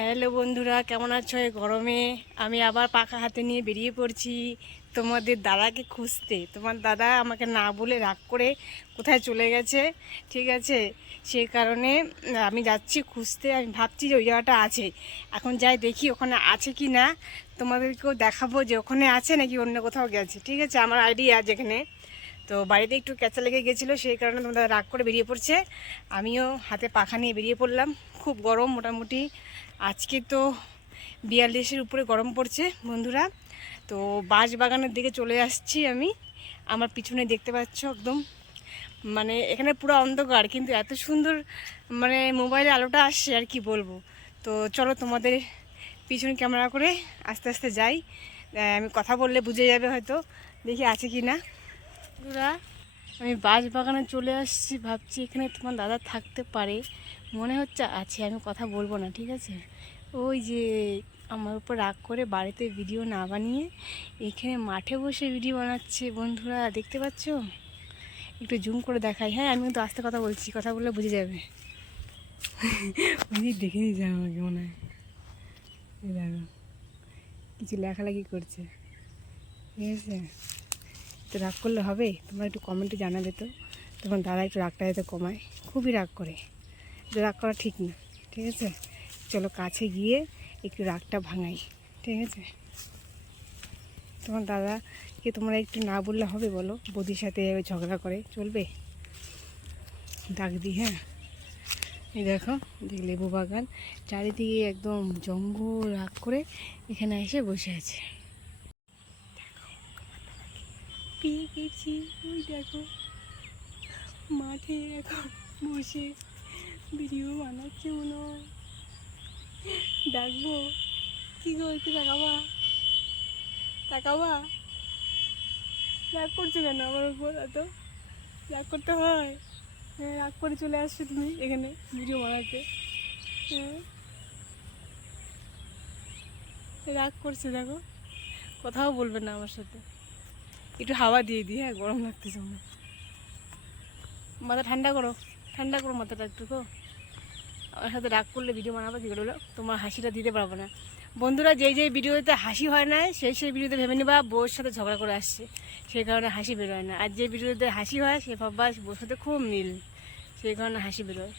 Hello বন্ধুরা, কেমন আছো এই গরমে? আমি আবার পাখা হাতে নিয়ে বেরিয়ে পড়ছি তোমাদের দাদাকে খুঁজতে। তোমার দাদা আমাকে না বলে রাগ করে কোথায় চলে গেছে, ঠিক আছে? সেই কারণে আমি যাচ্ছি খুঁজতে, আমি ভাবছি যে ওই জায়গাটা আছে। এখন যাই দেখি ওখানে আছে কি না। তোমাদেরকেও দেখাবো যে ওখানে আছে নাকি অন্য কোথাও গেছে, ঠিক আছে? আমার আইডিয়া যেখানে। তো বাড়িতে একটু ক্যাচা লেগে গেছিল, সেই কারণে তোমরা রাগ করে বেরিয়ে পড়ছে। আমিও হাতে পাখা নিয়ে বেরিয়ে পড়লাম। খুব গরম মোটামুটি। আজকে তো বিয়াল্লিশের উপরে গরম পড়ছে বন্ধুরা। তো বাঁশ বাগানের দিকে চলে আসছি আমি। আমার পিছনে দেখতে পাচ্ছ একদম। মানে এখানে পুরো অন্ধকার, কিন্তু এত সুন্দর মানে মোবাইলে আলোটা আসছে, আর কি বলব। তো চলো তোমাদের পিছনে ক্যামেরা করে আস্তে আস্তে যাই। আমি কথা বললে বুঝে যাবে হয়তো, দেখি আছে কি না বন্ধুরা, আমি বাঁশ বাগানে চলে আসছি। ভাবছি এখানে তোমার দাদা থাকতে পারে। মনে হচ্ছে আছে, আমি কথা বলব না, ঠিক আছে? ওই যে আমার উপর রাগ করে বাড়িতে ভিডিও না বানিয়ে এখানে মাঠে বসে ভিডিও বানাচ্ছে বন্ধুরা, দেখতে পাচ্ছ? একটু জুম করে দেখাই। হ্যাঁ আমি কিন্তু আস্তে কথা বলছি, কথা বললে বুঝে যাবে। ওই দেখে নিয়েছে আমাকে মনে হয়। দেখো, কিছু লেখালেখি করছে। ঠিক আছে? তো রাগ করলে হবে? তোমরা একটু কমেন্টে জানাবে তো তোমার দাদা একটু রাগটা যাতে কমায়। খুবই রাগ করে। রাগ করা ঠিক না। ঠিক আছে? চলো কাছে গিয়ে একটু রাগটা ভাঙাই। ঠিক আছে? তোমার দাদাকে তোমরা একটু না বললে হবে বলো? বৌদির সাথে ঝগড়া করে। চলবে? ডাক দিই হ্যাঁ? এই দেখো দেখ লেবু বাগান। চারিদিকে একদম জঙ্গল, রাগ করে এখানে এসে বসে আছে। পেয়ে গেছি। ওই দেখো, মাঠে এখন বসে ভিডিও বানাচ্ছে মনে হয়। ডাকবো কি করছে তাকাবা? তাকাবা? রাগ করছ কেন আমার উপর এত? রাগ করতে হয়? হ্যাঁ রাগ করে চলে আসছো তুমি এখানে ভিডিও বানাতে। হ্যাঁ। রাগ করছে, দেখো। কথাও বলবে না আমার সাথে। একটু হাওয়া দিয়ে দিই হ্যাঁ গরম লাগতেছে আমার মাথা ঠান্ডা করো ঠান্ডা করো মাথাটা একটু আমার সাথে রাগ করলে ভিডিও বানাবো হলো তোমার হাসিটা দিতে পারব না। বন্ধুরা, যেই যেই ভিডিওতে হাসি হয় না, সেই সেই ভিডিওতে ভেবে নেবা বউর সাথে ঝগড়া করে আসছে। সেই কারণে হাসি বেরোয় না। আর যে ভিডিওতে হাসি হয়, সে ভাববা, বউর সাথে খুব মিল। সেই কারণে হাসি বেরোয়।